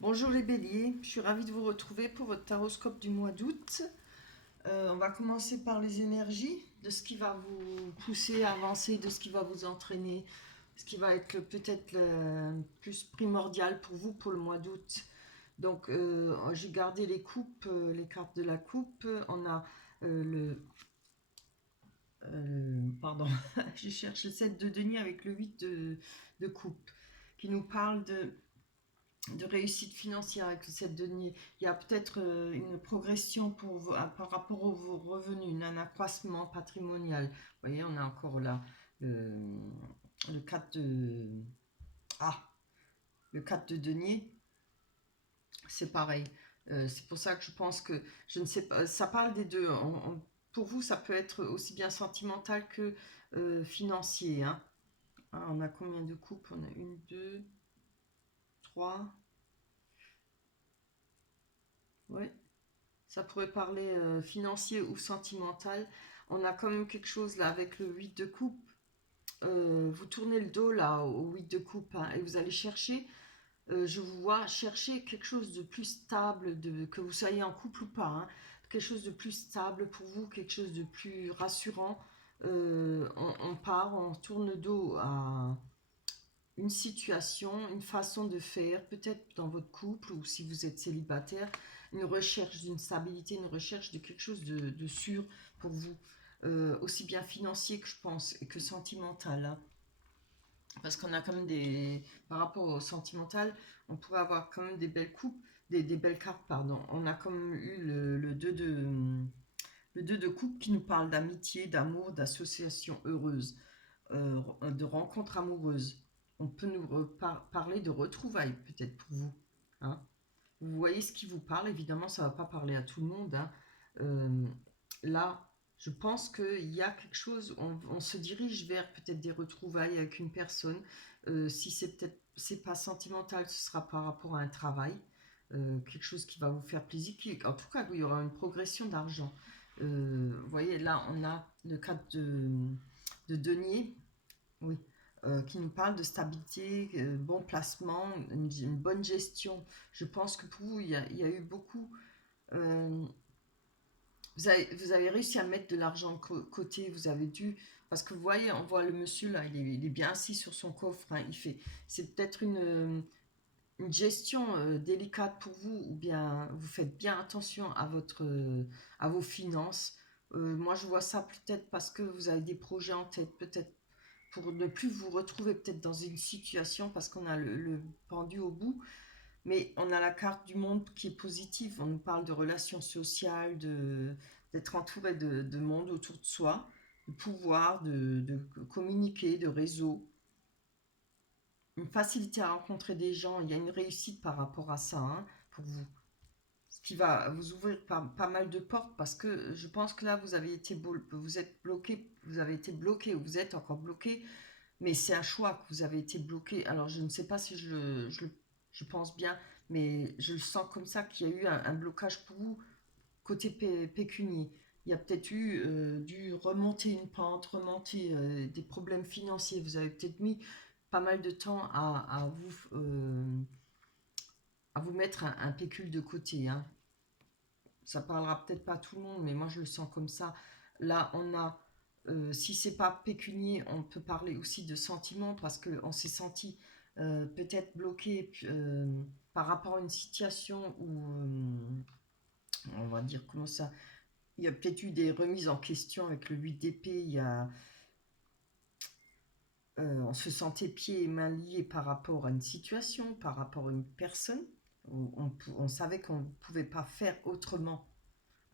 Bonjour les béliers, je suis ravie de vous retrouver pour votre taroscope du mois d'août. On va commencer par les énergies, de ce qui va vous pousser à avancer, de ce qui va vous entraîner, ce qui va être peut-être le plus primordial pour vous pour le mois d'août. Donc j'ai gardé les coupes, les cartes de la coupe. On a pardon, je cherche le 7 de denier avec le 8 de coupe, qui nous parle de réussite financière avec le 7 de denier. Il y a peut-être une progression par rapport à vos revenus, un accroissement patrimonial. Vous voyez, on a encore là le, le 4 de... Ah, le 4 de denier, c'est pareil. C'est pour ça que je pense que, je ne sais pas, ça parle des deux. Pour vous, ça peut être aussi bien sentimental que financier. Hein. Ah, on a combien de coupes? On a une, deux, trois. Ouais. Ça pourrait parler financier ou sentimental. On a quand même quelque chose là avec le 8 de coupe. Vous tournez le dos là au 8 de coupe hein, et vous allez chercher, je vous vois chercher quelque chose de plus stable, que vous soyez en couple ou pas. Hein, quelque chose de plus stable pour vous, quelque chose de plus rassurant. On part, on tourne le dos à une situation, une façon de faire, peut-être dans votre couple ou si vous êtes célibataire, une recherche d'une stabilité, une recherche de quelque chose de sûr pour vous, aussi bien financier que je pense, et que sentimental. Hein. Parce qu'on a quand même des... Par rapport au sentimental, on pourrait avoir quand même des belles coupes, des belles cartes, pardon. On a quand même eu le 2 le 2 de coupe qui nous parle d'amitié, d'amour, d'association heureuse, de rencontres amoureuses. On peut nous parler de retrouvailles peut-être pour vous. Hein. Vous voyez ce qui vous parle, évidemment ça ne va pas parler à tout le monde. Hein. Euh, Là, je pense qu'il y a quelque chose, on se dirige vers peut-être des retrouvailles avec une personne. Si c'est pas sentimental, ce sera par rapport à un travail, quelque chose qui va vous faire plaisir. En tout cas, il y aura une progression d'argent. Vous voyez, là, on a le cadre de denier, oui, qui nous parle de stabilité, bon placement, une bonne gestion. Je pense que pour vous, il y a eu beaucoup. euh, vous avez réussi à mettre de l'argent de côté, vous avez dû. Parce que vous voyez, on voit le monsieur là, il est bien assis sur son coffre. Hein, c'est peut-être une gestion délicate pour vous, ou bien vous faites bien attention à vos finances. Moi, je vois ça peut-être parce que vous avez des projets en tête, peut-être pour ne plus vous retrouver peut-être dans une situation, parce qu'on a le pendu au bout, mais on a la carte du monde qui est positive. On nous parle de relations sociales, d'être entouré de monde autour de soi, de pouvoir, de communiquer, de réseau, une facilité à rencontrer des gens. Il y a une réussite par rapport à ça hein, pour vous. Ce qui va vous ouvrir pas mal de portes parce que je pense que là vous avez été vous êtes bloqué, vous avez été bloqué ou vous êtes encore bloqué. Mais c'est un choix que vous avez été bloqué. Alors, je ne sais pas si je pense bien, mais je le sens comme ça qu'il y a eu un blocage pour vous côté pécunier. Il y a peut-être eu dû remonter une pente, remonter des problèmes financiers. Vous avez peut-être mis pas mal de temps à vous mettre un pécule de côté. Hein. Ça parlera peut-être pas à tout le monde, mais moi je le sens comme ça. Là, on a, si c'est pas pécunier, on peut parler aussi de sentiments parce qu'on s'est senti peut-être bloqué par rapport à une situation où, on va dire comment ça, il y a peut-être eu des remises en question avec le 8 d'épée, on se sentait pieds et mains liés par rapport à une situation, par rapport à une personne, où on savait qu'on ne pouvait pas faire autrement.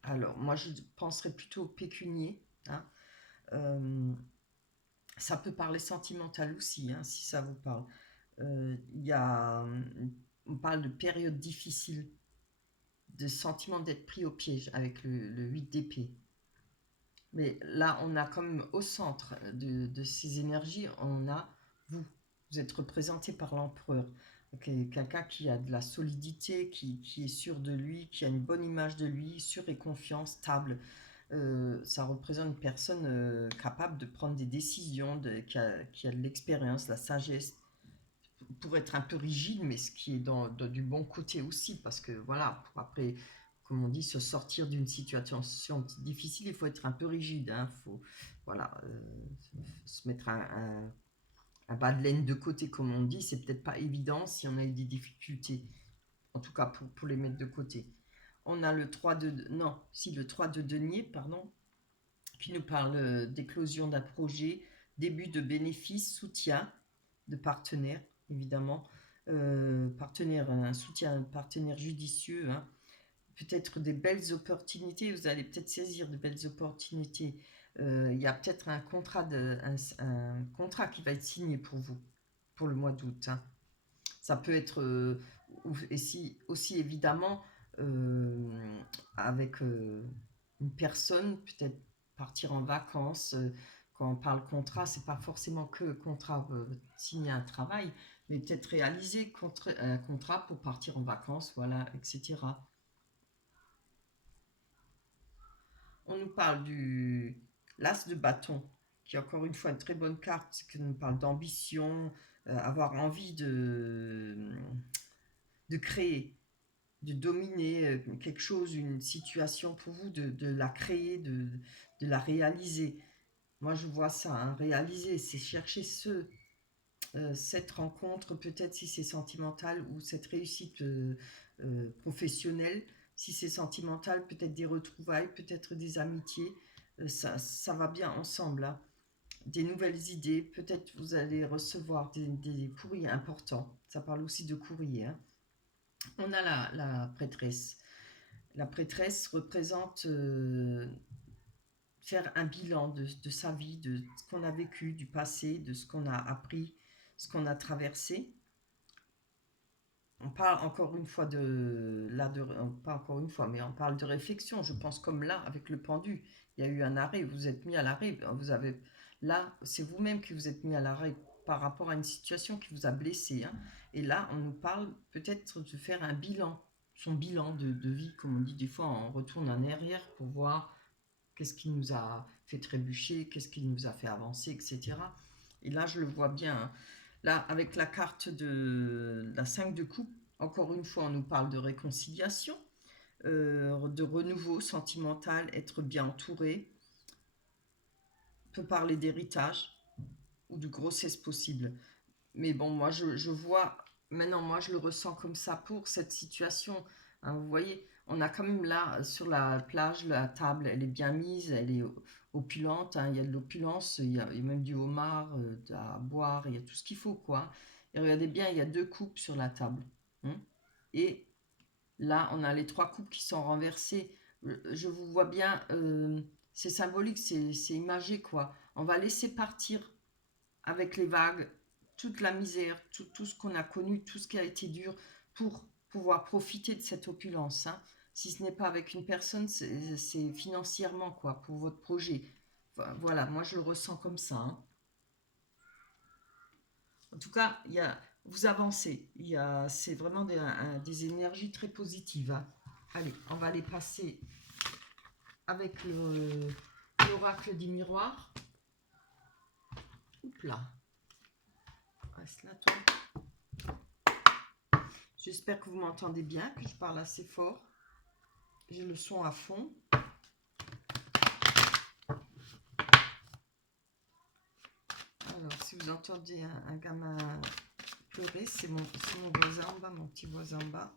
Alors, moi, je penserais plutôt au pécunier. Hein. Euh, Ça peut parler sentimental aussi, hein, si ça vous parle. Il y a, on parle de période difficile, de sentiment d'être pris au piège avec le 8 d'épée. Mais là, on a quand même au centre de ces énergies, on a vous. Vous êtes représenté par l'empereur. Quelqu'un qui a de la solidité, qui est sûr de lui, qui a une bonne image de lui, sûr et confiant, stable. Ça représente une personne capable de prendre des décisions, qui a de l'expérience, la sagesse. pour être un peu rigide, mais ce qui est du bon côté aussi, parce que voilà, pour après, comme on dit, se sortir d'une situation difficile, il faut être un peu rigide, hein, faut, voilà, se mettre un bas de laine de côté, comme on dit, c'est peut-être pas évident si on a eu des difficultés, en tout cas pour les mettre de côté. On a le 3 de, non, si le 3 de denier, pardon, qui nous parle d'éclosion d'un projet, début de bénéfices, soutien de partenaires, évidemment, partenaire, un soutien, un partenaire judicieux, hein. Peut-être des belles opportunités, vous allez peut-être saisir de belles opportunités. Il y a peut-être un contrat qui va être signé pour vous, pour le mois d'août, hein. Ça peut être aussi évidemment euh, avec une personne, peut-être partir en vacances. Quand on parle contrat, c'est pas forcément que contrat, signer un travail, mais peut-être réaliser un contrat pour partir en vacances, voilà, etc. On nous parle du l'as de bâton, qui est encore une fois une très bonne carte, qui nous parle d'ambition, avoir envie de créer, de dominer quelque chose, une situation pour vous, de la créer, de la réaliser. Moi, je vois ça, hein, réaliser, c'est chercher cette rencontre, peut-être si c'est sentimental, ou cette réussite professionnelle. Si c'est sentimental, peut-être des retrouvailles, peut-être des amitiés. Ça va bien ensemble, hein. Des nouvelles idées, peut-être vous allez recevoir des courriers importants. Ça parle aussi de courriers, hein. On a la prêtresse. La prêtresse représente faire un bilan de sa vie, de ce qu'on a vécu, du passé, de ce qu'on a appris, ce qu'on a traversé. On parle encore une fois pas encore une fois, mais on parle de réflexion. Je pense comme là, avec le pendu, il y a eu un arrêt, vous êtes mis à l'arrêt. Là, c'est vous-même qui vous êtes mis à l'arrêt par rapport à une situation qui vous a blessé, hein. Et là, on nous parle peut-être de faire un bilan, son bilan de vie, comme on dit des fois, on retourne en arrière pour voir qu'est-ce qui nous a fait trébucher, qu'est-ce qui nous a fait avancer, etc. Et là, je le vois bien, hein. Là, avec la carte de la 5 de coupe, encore une fois, on nous parle de réconciliation, de renouveau sentimental, être bien entouré. On peut parler d'héritage ou de grossesse possible. Mais bon, moi, je vois, maintenant, moi, je le ressens comme ça pour cette situation, hein. Vous voyez, on a quand même là, sur la plage, la table, elle est bien mise, elle est opulente, hein. Il y a de l'opulence, il y a même du homard à boire, il y a tout ce qu'il faut, quoi. Et regardez bien, il y a 2 coupes sur la table, hein. Et là, on a les 3 coupes qui sont renversées. Je vous vois bien, c'est symbolique, c'est imagé, quoi. On va laisser partir avec les vagues, toute la misère, tout ce qu'on a connu, tout ce qui a été dur pour pouvoir profiter de cette opulence, hein. Si ce n'est pas avec une personne, c'est financièrement, quoi, pour votre projet. Enfin, voilà, moi je le ressens comme ça, hein. En tout cas, vous avancez. C'est vraiment des énergies très positives, hein. Allez, on va les passer avec l'oracle des miroirs. Oups là. Reste là, toi. J'espère que vous m'entendez bien, que je parle assez fort. J'ai le son à fond. Alors, si vous entendez un gamin pleurer, c'est mon voisin en bas, mon petit voisin en bas.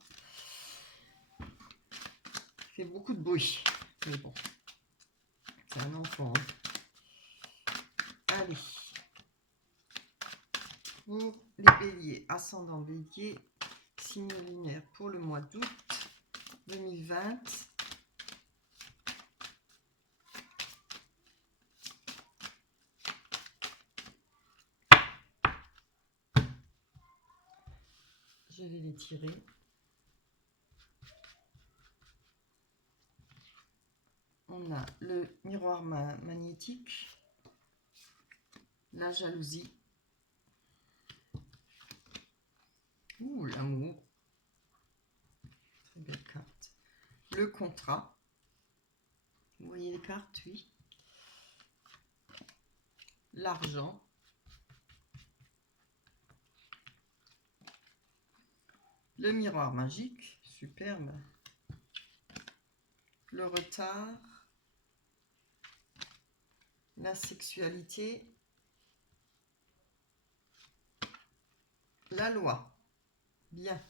Il fait beaucoup de bruit. Mais bon, c'est un enfant, hein. Allez. Pour les béliers, ascendant bélier, signe lunaire pour le mois d'août 2020. Je vais les tirer. On a le miroir magnétique, la jalousie, l'amour, très belle carte, le contrat, vous voyez les cartes, oui, l'argent, Le miroir magique, superbe. Le retard. La sexualité. La loi. Bien.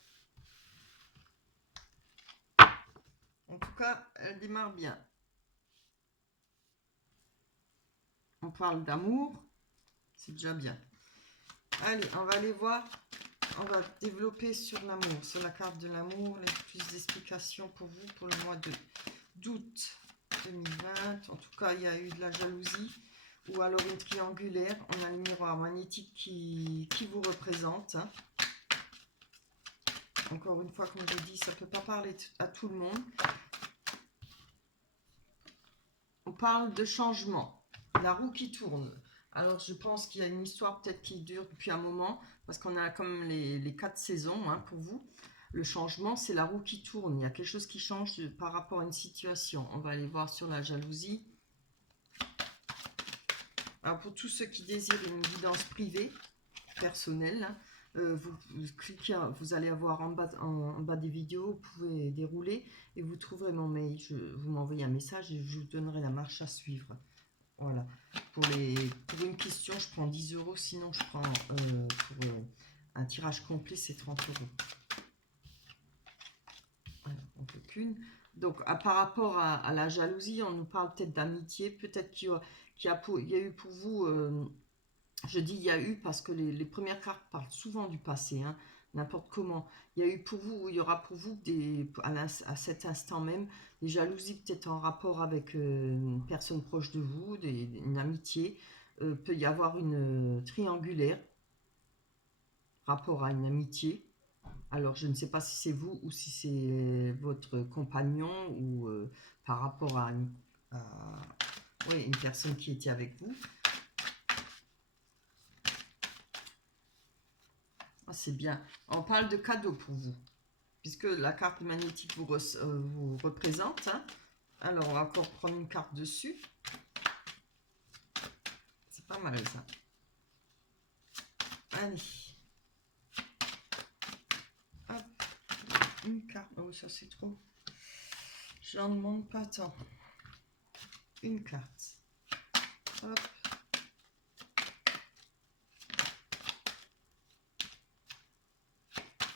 En tout cas, elle démarre bien. On parle d'amour. C'est déjà bien. Allez, on va aller voir. On va développer sur l'amour, sur la carte de l'amour, les plus d'explications pour vous pour le mois d'août 2020. En tout cas, il y a eu de la jalousie ou alors une triangulaire. On a le miroir magnétique qui vous représente. Hein. Encore une fois, comme je dis, ça ne peut pas parler à tout le monde. On parle de changement. La roue qui tourne. Alors, je pense qu'il y a une histoire peut-être qui dure depuis un moment, parce qu'on a comme les 4 saisons hein, pour vous. Le changement, c'est la roue qui tourne. Il y a quelque chose qui change par rapport à une situation. On va aller voir sur la jalousie. Alors, pour tous ceux qui désirent une guidance privée, personnelle, hein, vous cliquez, vous allez avoir en bas des vidéos, vous pouvez dérouler et vous trouverez mon mail. Vous m'envoyez un message et je vous donnerai la marche à suivre. Voilà. Pour une question, je prends 10 €. Sinon, je prends pour un tirage complet, c'est 30 €. Voilà, on peut qu'une. Donc, par rapport à la jalousie, on nous parle peut-être d'amitié. Peut-être qu'il y a eu pour vous... je dis il y a eu parce que les premières cartes parlent souvent du passé, hein, n'importe comment. Il y a eu pour vous, il y aura pour vous à cet instant même des jalousies peut-être en rapport avec une personne proche de vous, une amitié. Peut y avoir une triangulaire rapport à une amitié. Alors je ne sais pas si c'est vous ou si c'est votre compagnon ou par rapport à oui, une personne qui était avec vous. Ah, c'est bien. On parle de cadeaux pour vous, puisque la carte magnétique vous représente. Hein. Alors, on va encore prendre une carte dessus. C'est pas mal, ça. Allez. Hop. Une carte. Oh, ça, c'est trop. J'en demande pas tant. Une carte. Hop.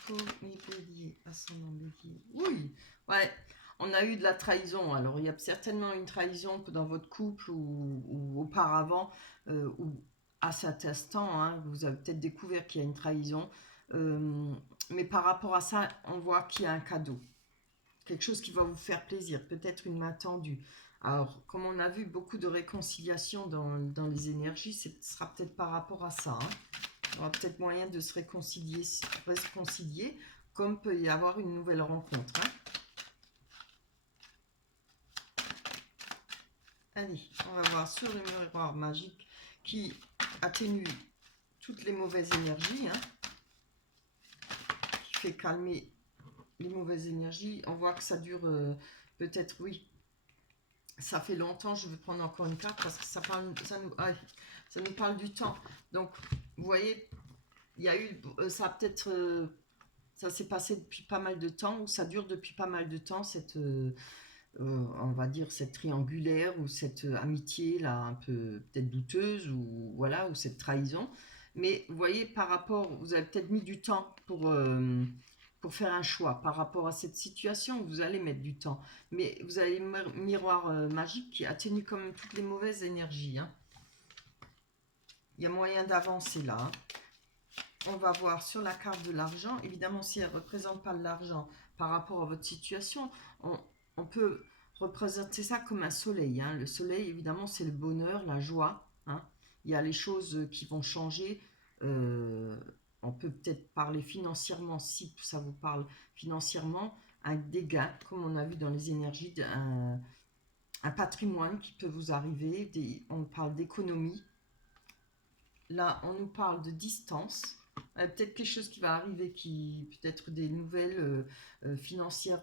Pour mes béliers, ascendant bélier. Oui, ouais, on a eu de la trahison. Alors, il y a certainement une trahison dans votre couple ou auparavant, ou à cet instant, hein, vous avez peut-être découvert qu'il y a une trahison. Mais par rapport à ça, on voit qu'il y a un cadeau. Quelque chose qui va vous faire plaisir, peut-être une main tendue. Alors, comme on a vu beaucoup de réconciliation dans les énergies, ce sera peut-être par rapport à ça. Hein. Il y aura peut-être moyen de se réconcilier, comme peut y avoir une nouvelle rencontre. Hein. Allez, on va voir sur le miroir magique qui atténue toutes les mauvaises énergies, hein, qui fait calmer les mauvaises énergies. On voit que ça dure peut-être, oui, ça fait longtemps. Je vais prendre encore une carte parce que ça nous parle du temps. Donc, vous voyez, il y a eu, ça a peut-être... ça s'est passé depuis pas mal de temps, ou ça dure depuis pas mal de temps, on va dire cette triangulaire, ou cette amitié là, un peu peut-être douteuse, ou voilà, ou cette trahison. Mais vous voyez, par rapport, vous avez peut-être mis du temps pour faire un choix. Par rapport à cette situation, vous allez mettre du temps. Mais vous avez le miroir magique qui atténue quand même toutes les mauvaises énergies. Hein. Il y a moyen d'avancer là. Hein. On va voir sur la carte de l'argent. Évidemment, si elle ne représente pas l'argent par rapport à votre situation, on peut représenter ça comme un soleil. Hein. Le soleil, évidemment, c'est le bonheur, la joie. Hein. Il y a les choses qui vont changer. On peut peut-être parler financièrement, si ça vous parle financièrement, un dégât, comme on a vu dans les énergies, un patrimoine qui peut vous arriver. On parle d'économie. Là, on nous parle de distance. Peut-être quelque chose qui va arriver, peut-être des nouvelles financières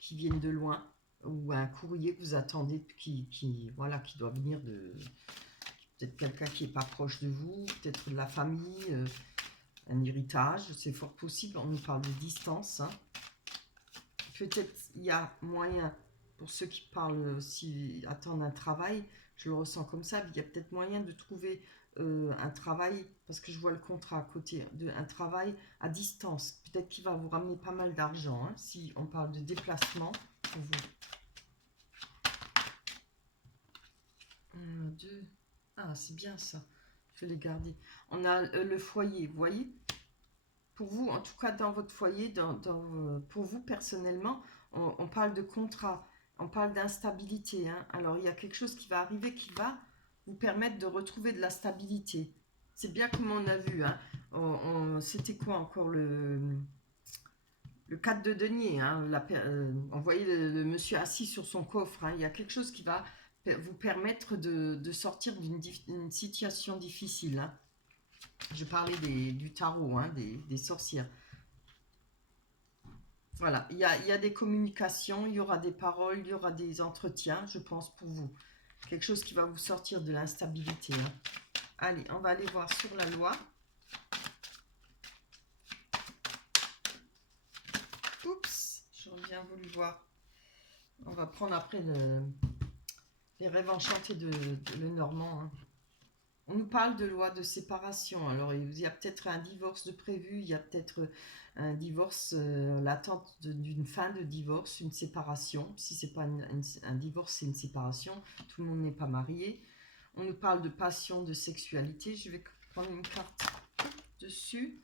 qui viennent de loin, ou un courrier que vous attendez voilà, qui doit venir de peut-être quelqu'un qui n'est pas proche de vous, peut-être de la famille. un héritage, c'est fort possible, on nous parle de distance. Hein. Peut-être il y a moyen, pour ceux qui parlent, si attendent un travail, je le ressens comme ça, il y a peut-être moyen de trouver un travail, parce que je vois le contrat à côté, un travail à distance. Peut-être qu'il va vous ramener pas mal d'argent, hein, si on parle de déplacement pour vous. 1, 2. Ah, c'est bien ça. Je vais les garder. On a le foyer, vous voyez? Pour vous, en tout cas dans votre foyer, pour vous personnellement, on parle de contrat, on parle d'instabilité. Hein. Alors il y a quelque chose qui va arriver qui va vous permettre de retrouver de la stabilité. C'est bien comme on a vu. Hein. C'était quoi encore le 4 de denier, hein, on voyait le monsieur assis sur son coffre. Hein. Il y a quelque chose qui va vous permettre de sortir d'une situation difficile. Hein. Je parlais du tarot, hein, des sorcières. Voilà, il y a des communications, il y aura des paroles, il y aura des entretiens, je pense, pour vous. Quelque chose qui va vous sortir de l'instabilité. Hein. Allez, on va aller voir sur la loi. Oups, j'aurais bien voulu voir. On va prendre après les rêves enchantés de Lenormand. Hein. On nous parle de loi de séparation. Alors, il y a peut-être un divorce de prévu, il y a peut-être un divorce, l'attente d'une fin de divorce, une séparation. Si c'est pas un divorce, c'est une séparation. Tout le monde n'est pas marié. On nous parle de passion, de sexualité. Je vais prendre une carte dessus.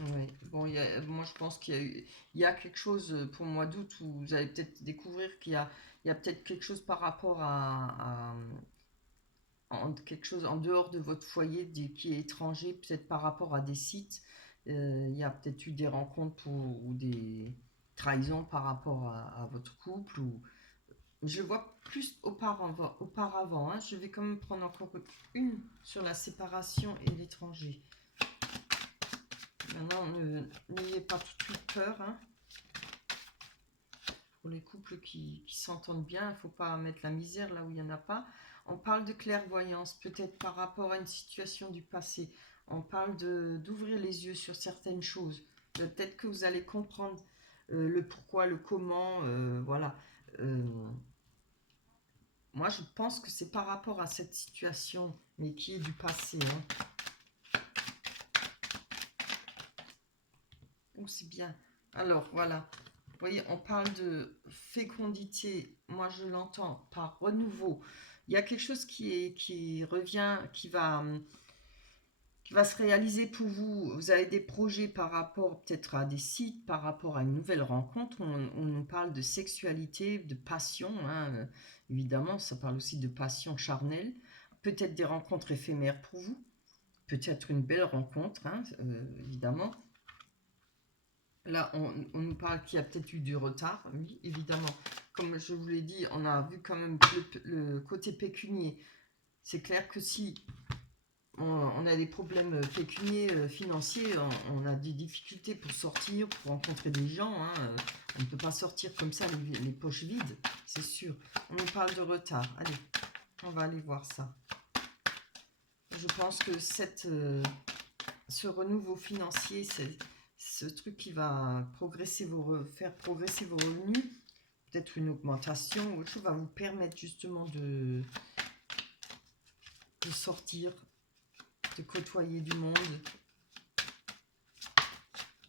Oui, bon, moi je pense qu'il y a quelque chose pour le mois d'août où vous allez peut-être découvrir il y a peut-être quelque chose par rapport quelque chose en dehors de votre foyer qui est étranger, peut-être par rapport à des sites. Il y a peut-être eu des rencontres ou des trahisons par rapport à votre couple. Je vois plus auparavant. Hein. Je vais quand même prendre encore une sur la séparation et l'étranger. Maintenant, n'ayez pas tout de suite peur. Hein. Pour les couples qui s'entendent bien, il ne faut pas mettre la misère là où il n'y en a pas. On parle de clairvoyance, peut-être par rapport à une situation du passé. On parle d'ouvrir les yeux sur certaines choses. Peut-être que vous allez comprendre le pourquoi, le comment. Voilà. Moi, je pense que c'est par rapport à cette situation, mais qui est du passé. Hein. Oh, c'est bien. Alors, voilà. Vous voyez, on parle de fécondité. Moi, je l'entends par renouveau. Il y a quelque chose qui revient, qui va se réaliser pour vous. Vous avez des projets par rapport peut-être à des sites, par rapport à une nouvelle rencontre. On nous parle de sexualité, de passion. Hein. Évidemment, ça parle aussi de passion charnelle. Peut-être des rencontres éphémères pour vous. Peut-être une belle rencontre, hein, évidemment. Là, on nous parle qu'il y a peut-être eu du retard, oui, évidemment. Comme je vous l'ai dit, on a vu quand même le côté pécunier. C'est clair que si on a des problèmes pécuniers, financiers, on a des difficultés pour sortir, pour rencontrer des gens. Hein. On ne peut pas sortir comme ça les poches vides, c'est sûr. On nous parle de retard. Allez, on va aller voir ça. Je pense que ce renouveau financier, c'est ce truc qui va faire progresser vos revenus, peut-être une augmentation, ou autre chose va vous permettre justement de sortir, de côtoyer du monde,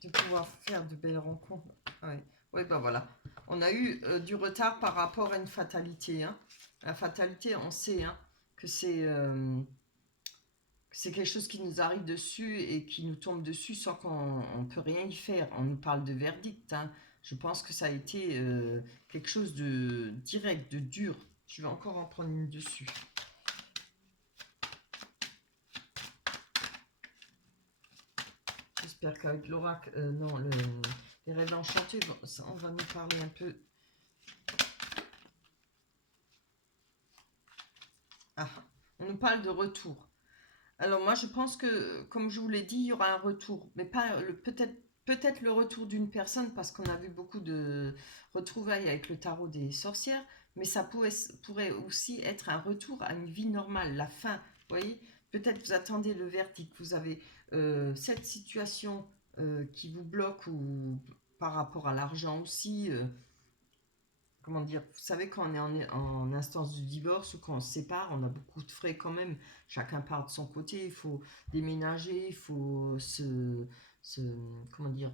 de pouvoir faire de belles rencontres. Ouais, ouais, ben voilà. On a eu du retard par rapport à une fatalité. Hein. La fatalité, on sait hein, que c'est quelque chose qui nous arrive dessus et qui nous tombe dessus sans qu'on ne peut rien y faire. On nous parle de verdict. Hein. Je pense que ça a été quelque chose de direct, de dur. Je vais encore en prendre une dessus. J'espère qu'avec l'oracle, non, les rêves enchantés, on va nous parler un peu. Ah, on nous parle de retour. Alors moi, je pense que, comme je vous l'ai dit, il y aura un retour, mais pas peut-être le retour d'une personne, parce qu'on a vu beaucoup de retrouvailles avec le tarot des sorcières, mais ça pourrait aussi être un retour à une vie normale, la fin, vous voyez, peut-être vous attendez le verdict, vous avez cette situation qui vous bloque ou par rapport à l'argent aussi. Comment dire, vous savez, quand on est en instance de divorce ou quand on se sépare, on a beaucoup de frais quand même. Chacun part de son côté, il faut déménager, il faut se comment dire,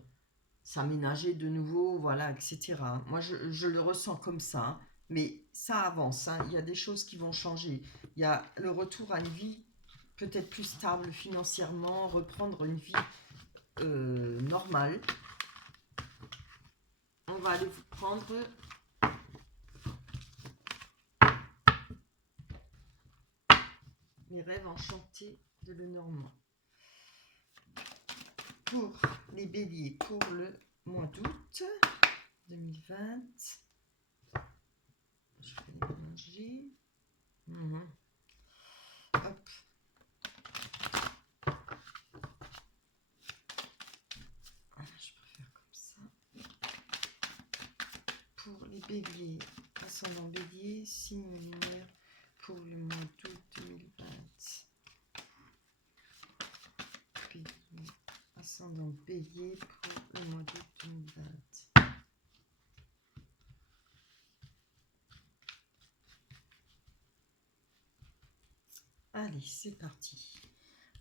s'aménager de nouveau, voilà, etc. Moi, je le ressens comme ça, hein. Mais ça avance, hein. Il y a des choses qui vont changer. Il y a le retour à une vie peut-être plus stable financièrement, reprendre une vie normale. On va aller vous prendre les rêves enchantés de Lenormand. Pour les béliers, pour le mois d'août 2020. Je vais les mélanger. Hop. Je préfère comme ça. Pour les béliers, ascendant bélier, signe lunaire pour le mois d'août 2020. Bélier, ascendant bélier pour le mois d'août 2020. Allez, c'est parti.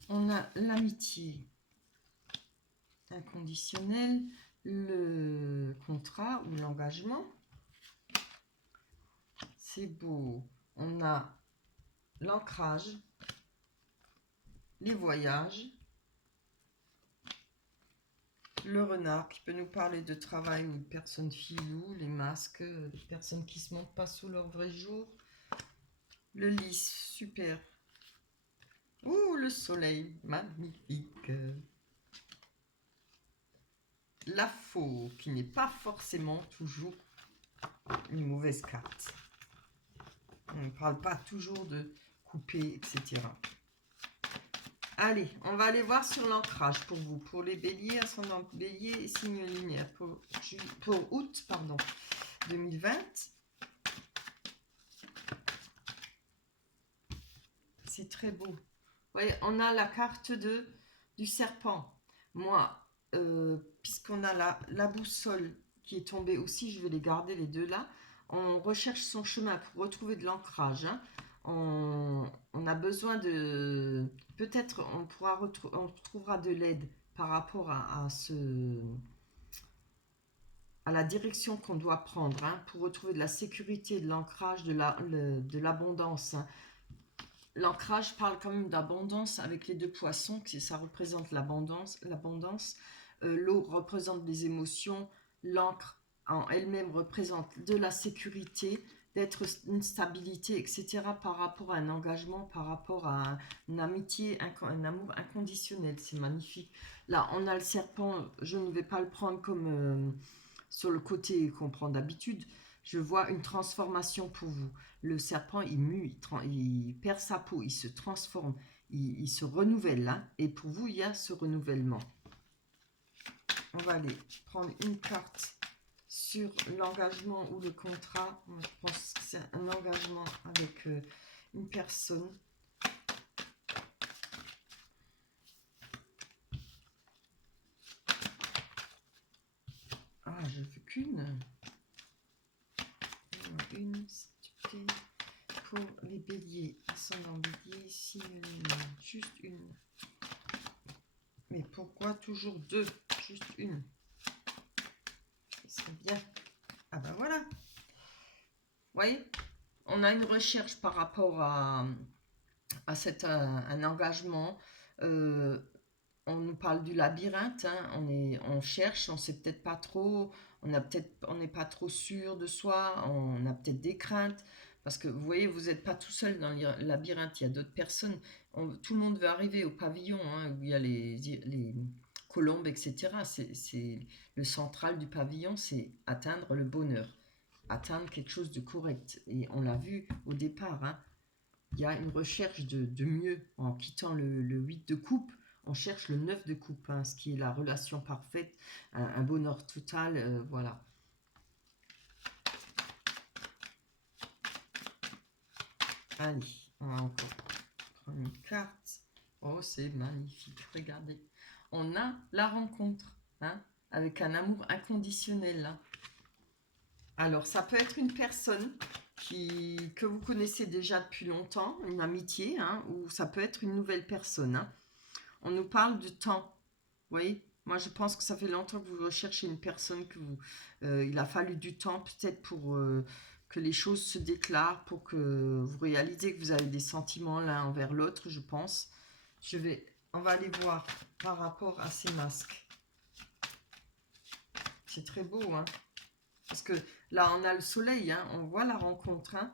On a l'amitié inconditionnelle, le contrat ou l'engagement. C'est beau. On a l'ancrage, les voyages, le renard qui peut nous parler de travail ou de personnes filou, les masques, les personnes qui se montrent pas sous leur vrai jour, le lys, super. Ouh, le soleil, magnifique. La faux, qui n'est pas forcément toujours une mauvaise carte. On ne parle pas toujours de couper, etc. Allez, on va aller voir sur l'ancrage pour vous, pour les béliers, ascendant bélier et signe lunaire, pour août, pardon, 2020. C'est très beau. Vous voyez, on a la carte du serpent. Moi, puisqu'on a la boussole qui est tombée aussi, je vais les garder les deux là. On recherche son chemin pour retrouver de l'ancrage, hein. On a besoin de... Peut-être on trouvera de l'aide par rapport à la direction qu'on doit prendre, hein, pour retrouver de la sécurité, de l'ancrage, de l'abondance, hein. L'ancrage parle quand même d'abondance avec les deux poissons, que ça représente l'abondance. L'eau représente des émotions, l'encre en elle-même représente de la sécurité, d'être une stabilité, etc. par rapport à un engagement, par rapport à une amitié, un amour inconditionnel. C'est magnifique. Là, on a le serpent, je ne vais pas le prendre comme sur le côté qu'on prend d'habitude. Je vois une transformation pour vous. Le serpent, il mue, il perd sa peau, il se transforme, il se renouvelle, hein. Et pour vous, il y a ce renouvellement. On va aller prendre une carte sur l'engagement ou le contrat. Je pense que c'est un engagement avec une personne. Ah, je veux qu'une. Une, c'est pour les béliers, ascendant bélier, signe lunaire, juste une. Mais pourquoi toujours deux? Juste une. C'est bien. Ah ben voilà. Vous voyez, on a une recherche par rapport à un engagement. On nous parle du labyrinthe, hein. On cherche, on sait peut-être pas trop, on n'est pas trop sûr de soi, on a peut-être des craintes, parce que vous voyez, vous n'êtes pas tout seul dans le labyrinthe, il y a d'autres personnes. Tout le monde veut arriver au pavillon, hein, où il y a les colombes, etc. C'est le central du pavillon, c'est atteindre le bonheur, atteindre quelque chose de correct. Et on l'a vu au départ, hein. Il y a une recherche de mieux en quittant le 8 de coupe. On cherche le 9 de coupe, hein, ce qui est la relation parfaite, un bonheur total, voilà. Allez, on va encore prendre une carte Oh, c'est magnifique, regardez. On a la rencontre, hein, avec un amour inconditionnel, là. Alors, ça peut être une personne que vous connaissez déjà depuis longtemps, une amitié, hein, ou ça peut être une nouvelle personne, hein. On nous parle du temps, vous voyez. Moi, je pense que ça fait longtemps que vous recherchez une personne il a fallu du temps peut-être pour que les choses se déclarent, pour que vous réalisez que vous avez des sentiments l'un envers l'autre, je pense. On va aller voir par rapport à ces masques. C'est très beau, hein. Parce que là, on a le soleil, hein, on voit la rencontre, hein.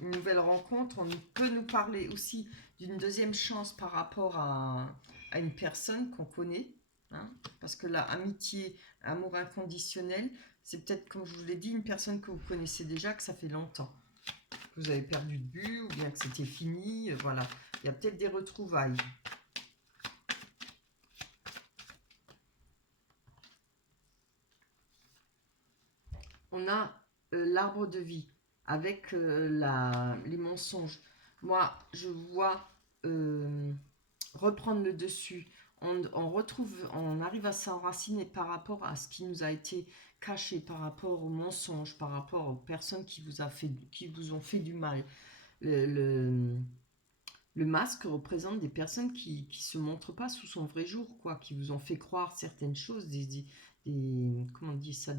Une nouvelle rencontre, on peut nous parler aussi d'une deuxième chance par rapport à une personne qu'on connaît, hein, parce que là, amitié, amour inconditionnel, c'est peut-être, comme je vous l'ai dit, une personne que vous connaissez déjà, que ça fait longtemps, que vous avez perdu de vue, ou bien que c'était fini, voilà. Il y a peut-être des retrouvailles. On a l'arbre de vie avec les mensonges. Moi, je vois reprendre le dessus. On arrive à s'enraciner par rapport à ce qui nous a été caché, par rapport aux mensonges, par rapport aux personnes qui vous ont fait du mal. Le, le, le masque représente des personnes qui ne se montrent pas sous son vrai jour, quoi, qui vous ont fait croire certaines choses, comment on dit ça,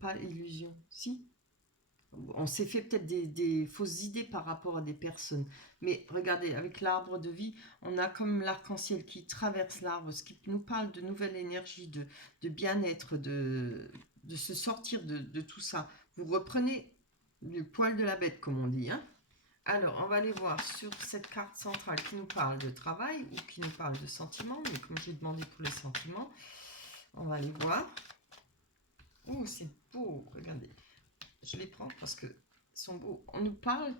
pas illusions, si. On s'est fait peut-être des fausses idées par rapport à des personnes. Mais regardez, avec l'arbre de vie, on a comme l'arc-en-ciel qui traverse l'arbre, ce qui nous parle de nouvelle énergie, de bien-être, de se sortir de tout ça. Vous reprenez le poil de la bête, comme on dit, hein. Alors, on va aller voir sur cette carte centrale qui nous parle de travail ou qui nous parle de sentiments. Mais comme j'ai demandé pour les sentiments, on va aller voir. Oh, c'est beau, regardez. Je les prends parce que sont beaux. On nous parle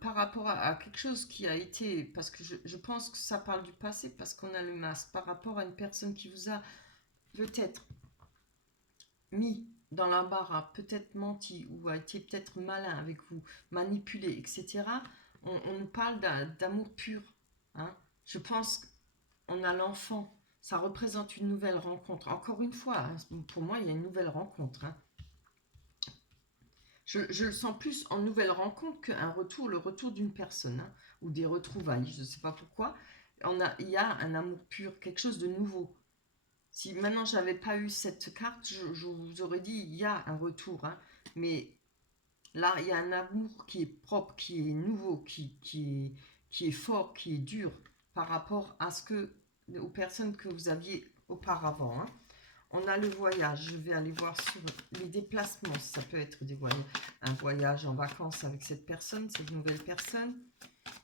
par rapport à quelque chose qui a été, parce que je pense que ça parle du passé, parce qu'on a le masque, par rapport à une personne qui vous a peut-être mis dans l'embarras, peut-être menti, ou a été peut-être malin avec vous, manipulé, etc. On nous parle d'amour pur, hein. Je pense qu'on a l'enfant, ça représente une nouvelle rencontre. Encore une fois, hein, pour moi, il y a une nouvelle rencontre, hein. Je le sens plus en nouvelle rencontre qu'un retour, le retour d'une personne, hein, ou des retrouvailles, je ne sais pas pourquoi. Il y a un amour pur, quelque chose de nouveau. Si maintenant j'avais pas eu cette carte, je vous aurais dit il y a un retour, hein, mais là il y a un amour qui est propre, qui est nouveau, qui est fort, qui est dur par rapport aux personnes que vous aviez auparavant, hein. On a le voyage, je vais aller voir sur les déplacements, ça peut être un voyage en vacances avec cette personne, cette nouvelle personne.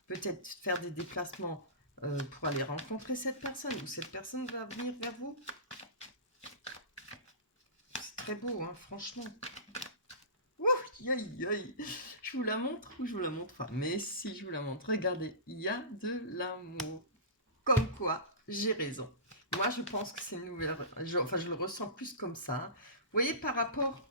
Peut-être faire des déplacements pour aller rencontrer cette personne, ou cette personne va venir vers vous. C'est très beau, hein, franchement. Ouh, aïe, aïe. Je vous la montre ou je vous la montre pas? Mais si je vous la montre, regardez, il y a de l'amour. Comme quoi, j'ai raison. Moi, je pense que c'est une nouvelle. Enfin, je le ressens plus comme ça, hein. Vous voyez, par rapport,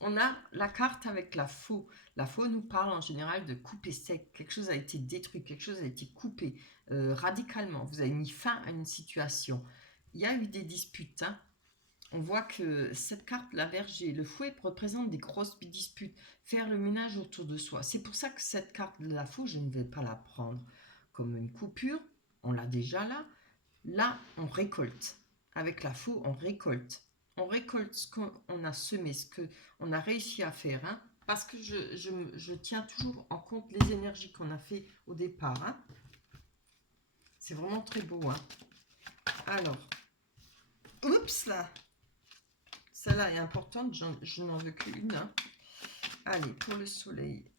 on a la carte avec la faux. La faux nous parle en général de couper sec. Quelque chose a été détruit, quelque chose a été coupé radicalement. Vous avez mis fin à une situation. Il y a eu des disputes, hein. On voit que cette carte, la Vergée, le fouet représente des grosses disputes, faire le ménage autour de soi. C'est pour ça que cette carte de la faux, je ne vais pas la prendre comme une coupure. On l'a déjà là. Là, on récolte. Avec la faux, on récolte. On récolte ce qu'on a semé, ce qu'on a réussi à faire, hein, parce que je tiens toujours en compte les énergies qu'on a fait au départ, hein. C'est vraiment très beau, hein. Alors, oups là, celle-là est importante, je n'en veux qu'une, hein. Allez, pour le soleil,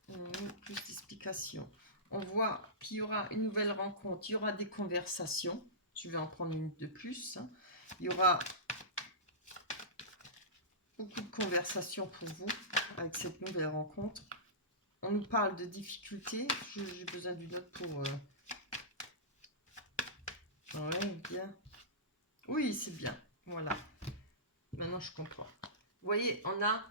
plus d'explications. On voit qu'il y aura une nouvelle rencontre, il y aura des conversations. Je vais en prendre une de plus, hein. Il y aura beaucoup de conversations pour vous avec cette nouvelle rencontre. On nous parle de difficultés. J'ai besoin d'une autre pour... Ouais, bien. Oui, c'est bien. Voilà. Maintenant, je comprends. Vous voyez, on a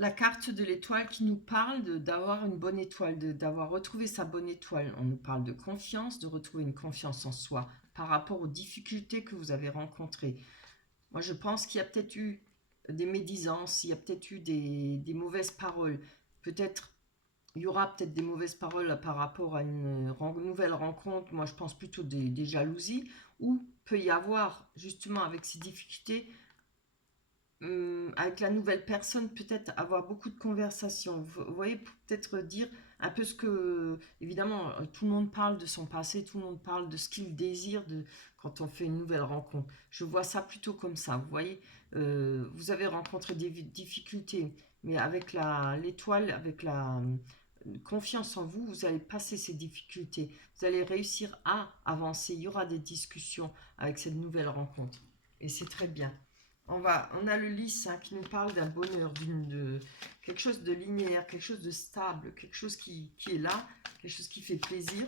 La carte de l'étoile qui nous parle d'avoir une bonne étoile, d'avoir retrouvé sa bonne étoile. On nous parle de confiance, de retrouver une confiance en soi par rapport aux difficultés que vous avez rencontrées. Moi, je pense qu'il y a peut-être eu des médisances, il y a peut-être eu des mauvaises paroles. Peut-être, il y aura peut-être des mauvaises paroles par rapport à une nouvelle rencontre. Moi, je pense plutôt des jalousies. Ou peut y avoir, justement, avec ces difficultés, avec la nouvelle personne, peut-être avoir beaucoup de conversations. Vous voyez, peut-être dire un peu ce que... Évidemment, tout le monde parle de son passé, tout le monde parle de ce qu'il désire quand on fait une nouvelle rencontre. Je vois ça plutôt comme ça, vous voyez. Vous avez rencontré des difficultés, mais avec l'étoile, avec la confiance en vous, vous allez passer ces difficultés. Vous allez réussir à avancer. Il y aura des discussions avec cette nouvelle rencontre. Et c'est très bien. On a le lys qui nous parle d'un bonheur, quelque chose de linéaire, quelque chose de stable, quelque chose qui est là, quelque chose qui fait plaisir.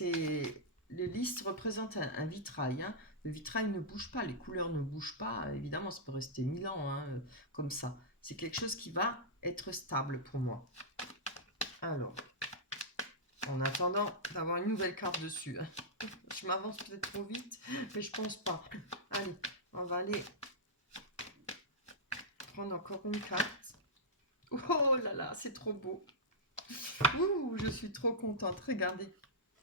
Le lys représente un vitrail. Hein. Le vitrail ne bouge pas, les couleurs ne bougent pas. Évidemment, ça peut rester 1000 ans comme ça. C'est quelque chose qui va être stable pour moi. Alors, en attendant d'avoir une nouvelle carte dessus. Je m'avance peut-être trop vite, mais je pense pas. Allez, on va aller prendre encore une carte. Oh là là, c'est trop beau. Ouh, je suis trop contente. Regardez,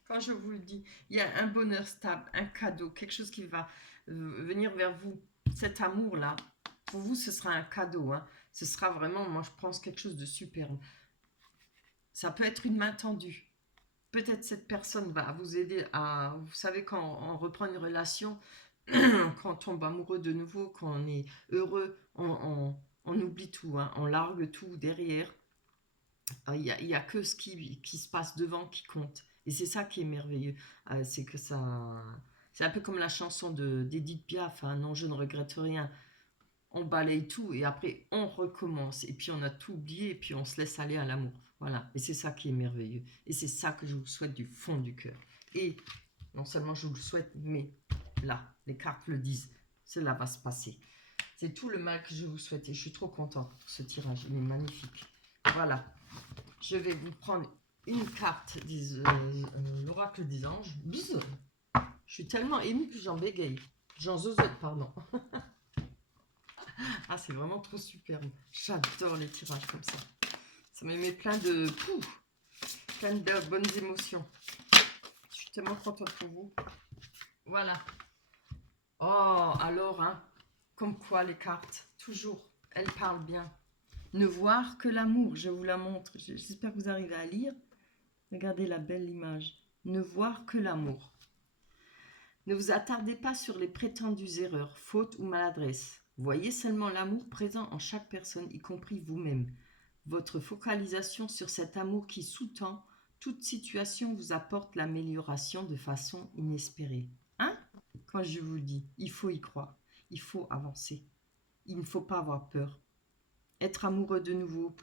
quand je vous le dis, il y a un bonheur stable, un cadeau, quelque chose qui va venir vers vous. Cet amour-là, pour vous, ce sera un cadeau. Hein. Ce sera vraiment, moi, je pense, quelque chose de superbe. Ça peut être une main tendue. Peut-être cette personne va vous aider à... Vous savez, quand on reprend une relation, quand on tombe amoureux de nouveau, quand on est heureux, on oublie tout, hein, on largue tout derrière. Il n'y a que ce qui se passe devant qui compte. Et c'est ça qui est merveilleux. C'est que ça... C'est un peu comme la chanson d'Edith Piaf, hein, non, je ne regrette rien. On balaye tout et après on recommence. Et puis on a tout oublié et puis on se laisse aller à l'amour. Voilà. Et c'est ça qui est merveilleux. Et c'est ça que je vous souhaite du fond du cœur. Et non seulement je vous le souhaite, mais là, les cartes le disent. Cela va se passer. C'est tout le mal que je vous souhaite et je suis trop contente pour ce tirage. Il est magnifique. Voilà. Je vais vous prendre une carte l'oracle des anges. Bisous. Je suis tellement émue que j'en bégaye. J'en zozote, pardon. Ah, c'est vraiment trop superbe. J'adore les tirages comme ça. Ça me met plein de bonnes émotions. Je suis tellement contente pour vous. Voilà. Oh, alors, hein, comme quoi les cartes, toujours, elles parlent bien. Ne voir que l'amour, je vous la montre. J'espère que vous arrivez à lire. Regardez la belle image. Ne voir que l'amour. Ne vous attardez pas sur les prétendues erreurs, fautes ou maladresses. Voyez seulement l'amour présent en chaque personne, y compris vous-même. Votre focalisation sur cet amour qui sous-tend toute situation vous apporte l'amélioration de façon inespérée. Hein? Quand je vous le dis, il faut y croire, il faut avancer, il ne faut pas avoir peur. Être amoureux de nouveau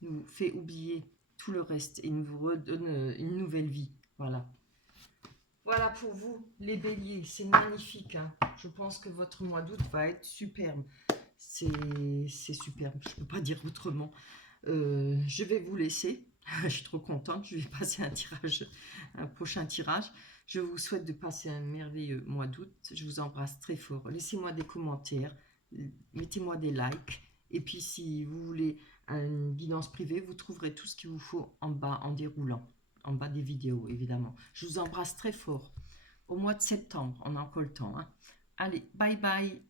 nous fait oublier tout le reste et nous redonne une nouvelle vie. Voilà. Voilà pour vous, les béliers, c'est magnifique. Hein. Je pense que votre mois d'août va être superbe. C'est superbe, je ne peux pas dire autrement. Je vais vous laisser. Je suis trop contente, je vais passer un prochain tirage. Je vous souhaite de passer un merveilleux mois d'août. Je vous embrasse très fort. Laissez-moi des commentaires, mettez-moi des likes. Et puis si vous voulez une guidance privée, vous trouverez tout ce qu'il vous faut en bas en déroulant. En bas des vidéos, évidemment. Je vous embrasse très fort. Au mois de septembre, on a encore le temps. Hein. Allez, bye bye.